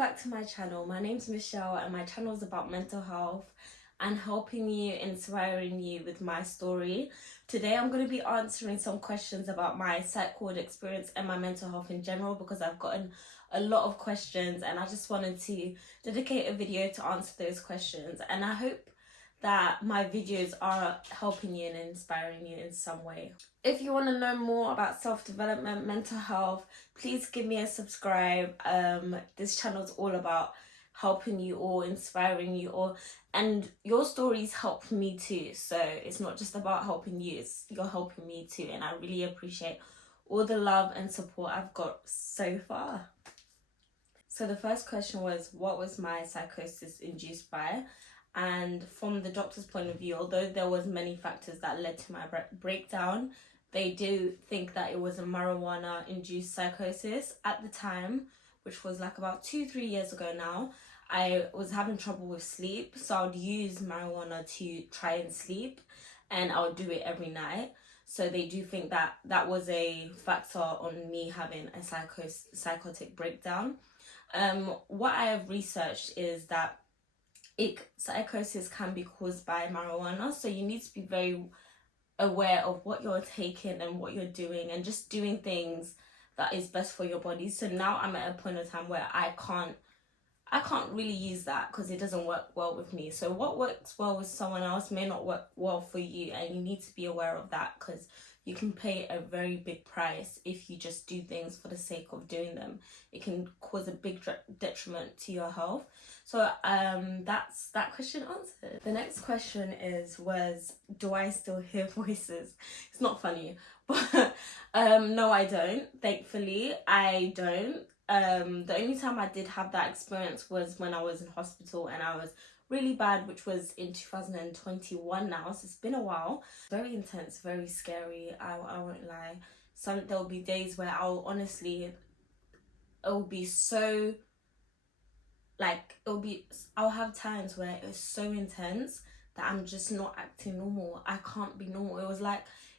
back to my channel. My name's Michelle and my channel is about mental health and helping you, inspiring you with my story. Today I'm going to be answering some questions about my psych ward experience and my mental health in general, because I've gotten a lot of questions and I just wanted to dedicate a video to answer those questions, and I hope that my videos are helping you and inspiring you in some way. If you want to know more about self-development, mental health, please give me a subscribe. This channel is all about helping you or inspiring you, and your stories help me too. So it's not just about helping you, you're helping me too, and I really appreciate all the love and support I've got so far. So the first question was, what was my psychosis induced by? And from the doctor's point of view, although there was many factors that led to my breakdown, they do think that it was a marijuana induced psychosis. At the time, which was like about 2-3 years ago now, I was having trouble with sleep, so I would use marijuana to try and sleep, and I would do it every night. So they do think that that was a factor on me having a psychotic breakdown. What I have researched is that psychosis can be caused by marijuana, so you need to be very aware of what you're taking and what you're doing, and just doing things that is best for your body. So now I'm at a point of time where I can't really use that because it doesn't work well with me. So what works well with someone else may not work well for you, and you need to be aware of that, because you can pay a very big price if you just do things for the sake of doing them. It can cause a big detriment to your health. So that's that question answered. The next question was do I still hear voices? It's not funny, but no, I don't. Thankfully, I don't. The only time I did have that experience was when I was in hospital and I was really bad, which was in 2021 now, so it's been a while. Very intense, very scary, I won't lie. There'll be days where I'll have times where it's so intense that I'm just not acting normal. I can't be normal.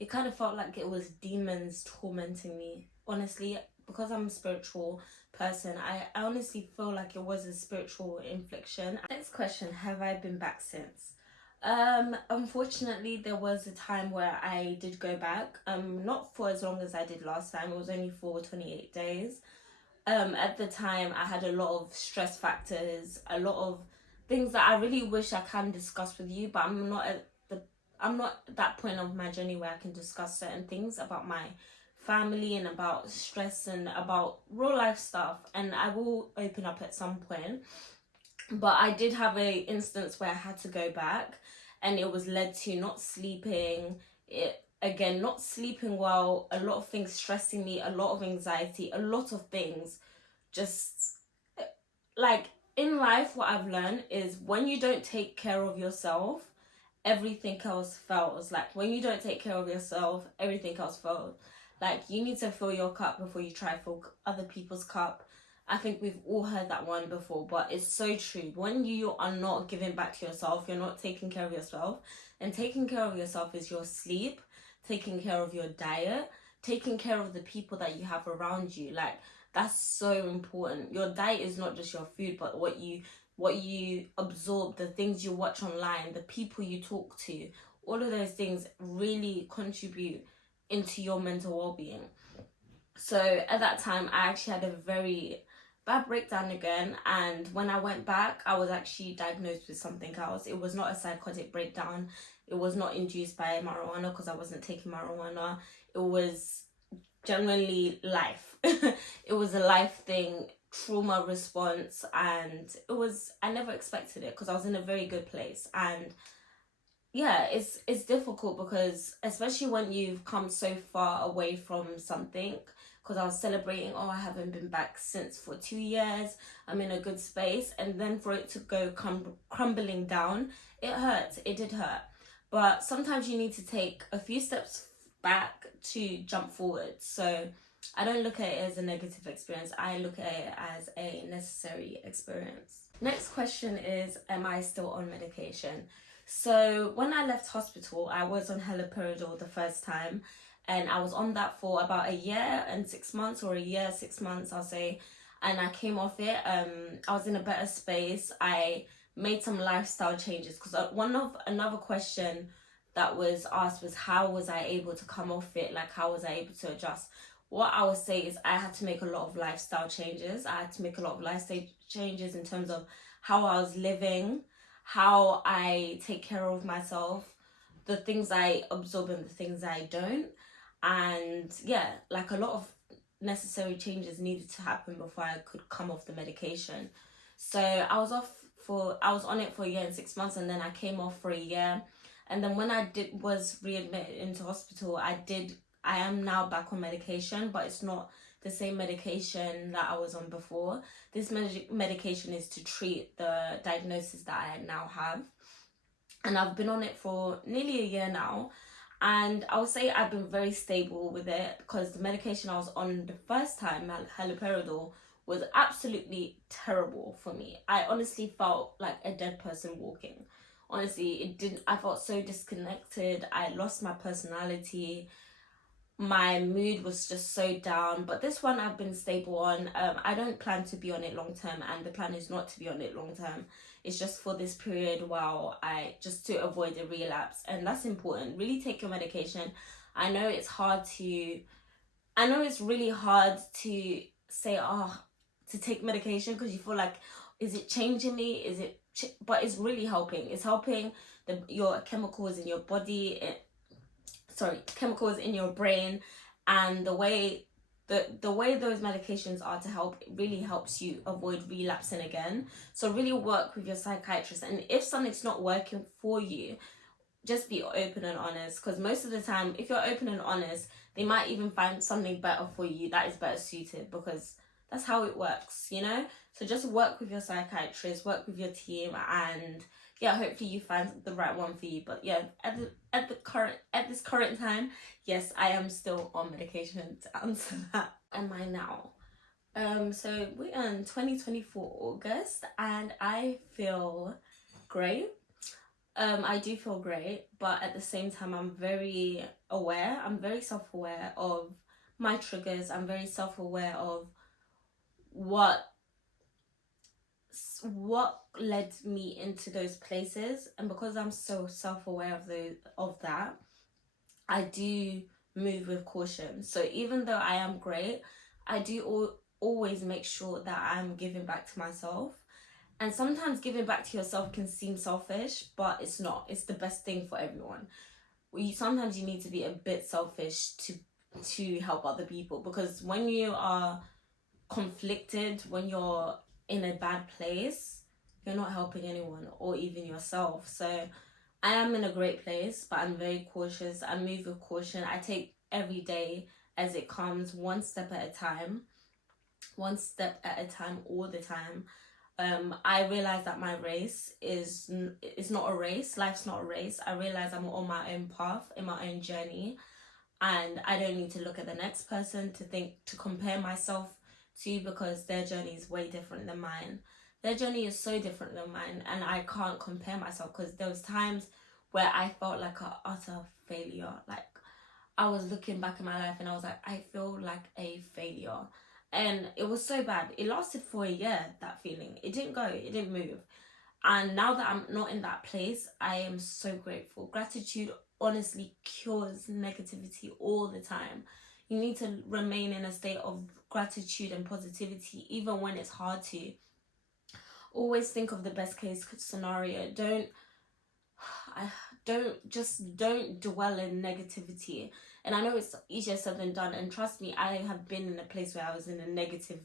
It kind of felt like it was demons tormenting me, honestly. Because I'm a spiritual person, I honestly feel like it was a spiritual infliction. Next question, have I been back since? Unfortunately, there was a time where I did go back. Not for as long as I did last time. It was only for 28 days. At the time, I had a lot of stress factors, a lot of things that I really wish I can discuss with you, but I'm not at that point of my journey where I can discuss certain things about my family and about stress and about real life stuff, and I will open up at some point. But I did have a instance where I had to go back, and it was led to not sleeping well, a lot of things stressing me, a lot of anxiety, a lot of things. Just like in life, what I've learned is when you don't take care of yourself, everything else fails. Like when you don't take care of yourself, everything else fails. Like, you need to fill your cup before you try to fill other people's cup. I think we've all heard that one before, but it's so true. When you are not giving back to yourself, you're not taking care of yourself. And taking care of yourself is your sleep, taking care of your diet, taking care of the people that you have around you. Like, that's so important. Your diet is not just your food, but what you absorb, the things you watch online, the people you talk to. All of those things really contribute into your mental well-being. So at that time, I actually had a very bad breakdown again, and when I went back, I was actually diagnosed with something else. It was not a psychotic breakdown. It was not induced by marijuana, because I wasn't taking marijuana. It was genuinely life. It was a life thing, trauma response, and I never expected it, because I was in a very good place. And yeah, it's difficult, because especially when you've come so far away from something, because I was celebrating, I haven't been back since for 2 years, I'm in a good space, and then for it to go crumbling down, it hurts. It did hurt. But sometimes you need to take a few steps back to jump forward. So I don't look at it as a negative experience. I look at it as a necessary experience. Next question is, am I still on medication? So when I left hospital, I was on haloperidol the first time, and I was on that for about a year and 6 months, or a year, 6 months, I'll say. and I came off it. I was in a better space. I made some lifestyle changes, because another question that was asked was, how was I able to come off it? Like, how was I able to adjust? What I would say is I had to make a lot of lifestyle changes. I had to make a lot of lifestyle changes in terms of how I was living, how I take care of myself, the things I absorb and the things I don't. And yeah, like, a lot of necessary changes needed to happen before I could come off the medication. So I was on it for a year and 6 months, and then I came off for a year. And then when I was readmitted into hospital, I am now back on medication, but it's not the same medication that I was on before. This medication is to treat the diagnosis that I now have. And I've been on it for nearly a year now. And I would say I've been very stable with it, because the medication I was on the first time, haloperidol, was absolutely terrible for me. I honestly felt like a dead person walking. Honestly, I felt so disconnected. I lost my personality. My mood was just so down. But this one I've been stable on. I don't plan to be on it long term, and the plan is not to be on it long term. It's just for this period while just to avoid a relapse. And that's important. Really take your medication. I know it's really hard to say, to take medication, because you feel like, is it changing me? But it's really helping. It's helping your chemicals in your body, chemicals in your brain, and the way those medications are to help, it really helps you avoid relapsing again. So really work with your psychiatrist, and if something's not working for you, just be open and honest, because most of the time, if you're open and honest, they might even find something better for you that is better suited, because that's how it works, you know? So just work with your psychiatrist, work with your team, and yeah, hopefully you find the right one for you. But yeah, at this current time, yes, I am still on medication, to answer that. Am I now? So we're in 2024 August, and I feel great. I do feel great, but at the same time, I'm very aware. I'm very self-aware of my triggers. I'm very self-aware of what led me into those places, and because I'm so self-aware of that, I do move with caution. So even though I am great, I do always make sure that I'm giving back to myself. And sometimes giving back to yourself can seem selfish, but it's not. It's the best thing for everyone. Sometimes you need to be a bit selfish to help other people, because when you are conflicted, when you're in a bad place, you're not helping anyone or even yourself. So I am in a great place, but I'm very cautious. I move with caution. I take every day as it comes, one step at a time, all the time. I realize that my race is not a race. Life's not a race. I realize I'm on my own path, in my own journey, and I don't need to look at the next person to compare myself to, because their journey is way different than mine. Their journey is so different than mine, and I can't compare myself, because there was times where I felt like an utter failure. Like, I was looking back in my life and I was like, I feel like a failure. And it was so bad. It lasted for a year, that feeling. It didn't go, it didn't move. And now that I'm not in that place, I am so grateful. Gratitude honestly cures negativity all the time. You need to remain in a state of gratitude and positivity, even when it's hard to. Always think of the best case scenario. Don't dwell in negativity. And I know it's easier said than done, and trust me, I have been in a place where I was in a negative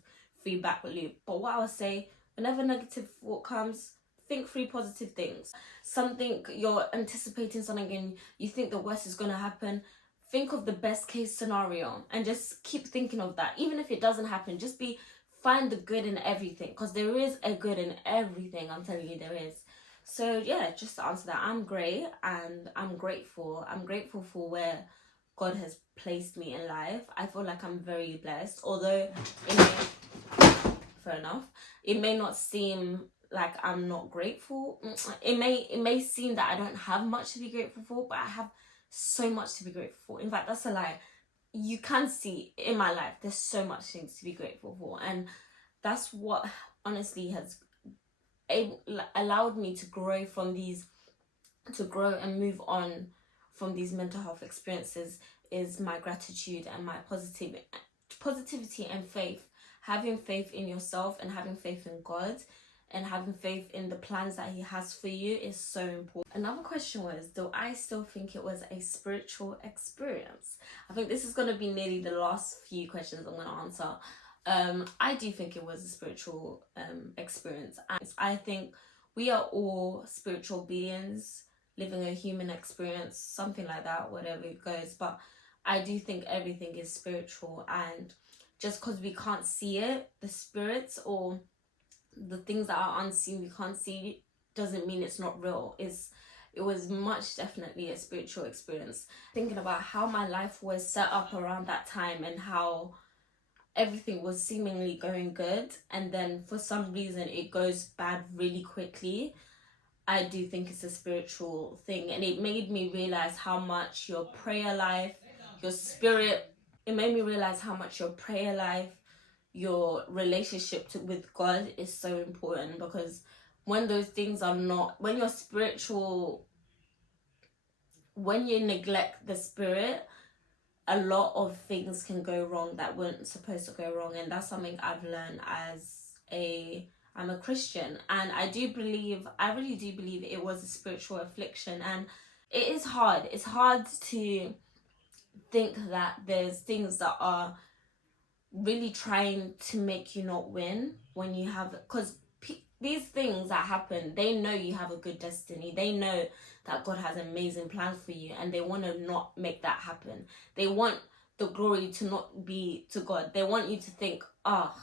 feedback loop. But what I would say, whenever negative thought comes, think 3 positive things. Something, you're anticipating something and you think the worst is going to happen, think of the best case scenario and just keep thinking of that. Even if it doesn't happen, just find the good in everything, because there is a good in everything. I'm telling you, there is. So yeah, just to answer that, I'm great and I'm grateful. I'm grateful for where God has placed me in life. I feel like I'm very blessed, although fair enough, it may not seem like I'm not grateful. It may seem that I don't have much to be grateful for, but I have so much to be grateful for. In fact, that's a lie. You can see in my life there's so much things to be grateful for, and that's what honestly has allowed me to grow and move on from these mental health experiences, is my gratitude and my positivity and faith. Having faith in yourself and having faith in God and having faith in the plans that he has for you is so important. Another question was, do I still think it was a spiritual experience? I think this is going to be nearly the last few questions I'm going to answer. I do think it was a spiritual experience. I think we are all spiritual beings living a human experience, something like that, whatever it goes. But I do think everything is spiritual, and just because we can't see it, the spirits or the things that are unseen, we can't see, doesn't mean it's not real. It was much definitely a spiritual experience. Thinking about how my life was set up around that time and how everything was seemingly going good, and then for some reason it goes bad really quickly. I do think it's a spiritual thing, and it made me realize how much your prayer life, your spirit, it made me realize how much your prayer life, your relationship with God is so important. Because when those things are not, when you're spiritual, when you neglect the spirit, a lot of things can go wrong that weren't supposed to go wrong. And that's something I've learned I'm a Christian, and I really do believe it was a spiritual affliction. And it is hard. It's hard to think that there's things that are really trying to make you not win when you have, because these things that happen, they know you have a good destiny. They know that God has amazing plans for you, and they want to not make that happen. They want the glory to not be to God. They want you to think, oh,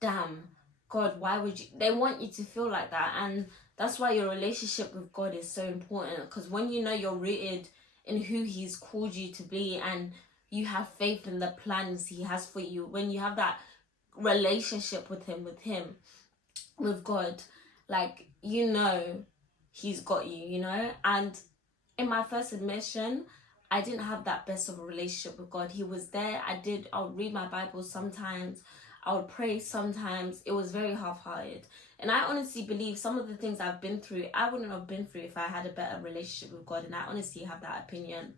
damn, God, why would you? They want you to feel like that. And that's why your relationship with God is so important, because when you know you're rooted in who he's called you to be, and you have faith in the plans he has for you, when you have that relationship with God, like, you know he's got you, you know. And in my first admission, I didn't have that best of a relationship with God. He was there. I would read my Bible sometimes, I would pray sometimes. It was very half-hearted. And I honestly believe some of the things I've been through, I wouldn't have been through if I had a better relationship with God. And I honestly have that opinion.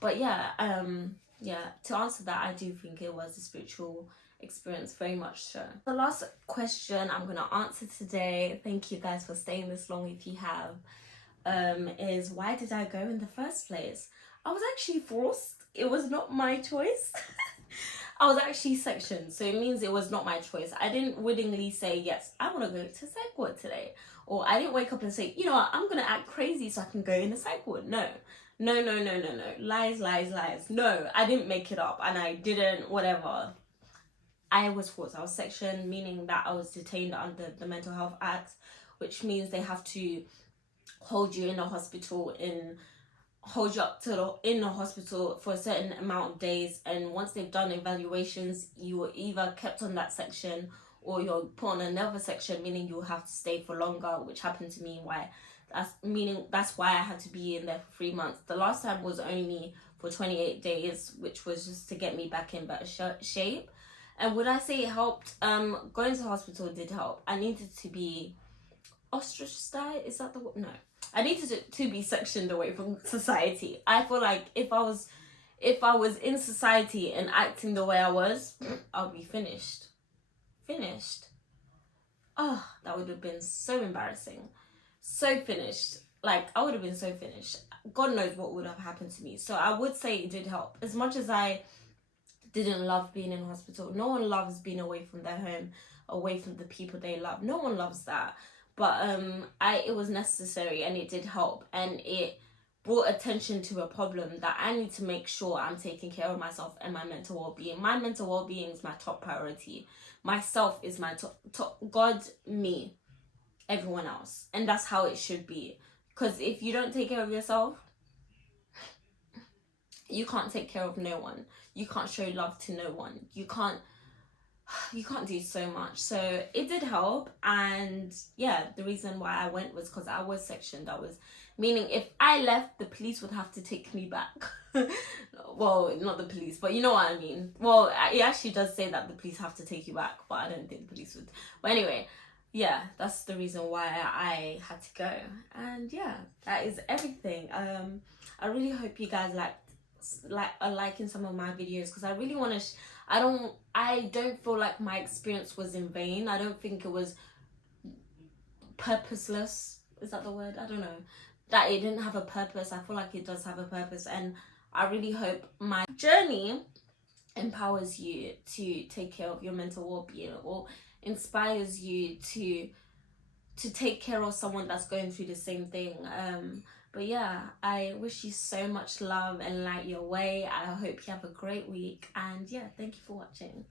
But yeah, to answer that, I do think it was a spiritual experience, very much so. The last question I'm going to answer today, thank you guys for staying this long if you have, is why did I go in the first place? I was actually forced. It was not my choice. I was actually sectioned, so it means it was not my choice. I didn't willingly say, yes, I want to go to psych ward today. Or I didn't wake up and say, you know what, I'm going to act crazy so I can go in the psych ward. No. Lies. No, I didn't make it up, and I didn't, whatever. I was forced. I was sectioned, meaning that I was detained under the Mental Health Act, which means they have to hold you in a hospital in the hospital for a certain amount of days, and once they've done evaluations, you are either kept on that section or you're put on another section, meaning you'll have to stay for longer, which happened to me. That's why I had to be in there for 3 months. The last time was only for 28 days, which was just to get me back in better shape. And would I say it helped? Going to hospital did help. I needed to be ostracized. Is that the word? No. I needed to be sectioned away from society. I feel like if I was in society and acting the way I was, I'll be finished. Oh, that would have been so embarrassing. So finished. Like, I would have been so finished. God knows what would have happened to me. So I would say it did help. As much as I didn't love being in hospital, no one loves being away from their home, away from the people they love. No one loves that. But it was necessary, and it did help, and it brought attention to a problem that I need to make sure I'm taking care of myself and my mental well-being. My mental well-being is my top priority. Myself is my top. God, me, everyone else. And that's how it should be. Because if you don't take care of yourself, you can't take care of no one. You can't show love to no one. You can't you can't do so much. So it did help. And yeah, the reason why I went was because I was sectioned. I was, meaning if I left, the police would have to take me back. Well, not the police, but you know what I mean. Well, it actually does say that the police have to take you back, but I don't think the police would. But anyway, yeah, that's the reason why I had to go. And yeah, that is everything. I really hope you guys are liking some of my videos, because I really want to I don't feel like my experience was in vain. I don't think it was purposeless. Is that the word? I don't know. That it didn't have a purpose. I feel like it does have a purpose, and I really hope my journey empowers you to take care of your mental well-being, or inspires you to take care of someone that's going through the same thing. But yeah, I wish you so much love and light your way. I hope you have a great week, and yeah, thank you for watching.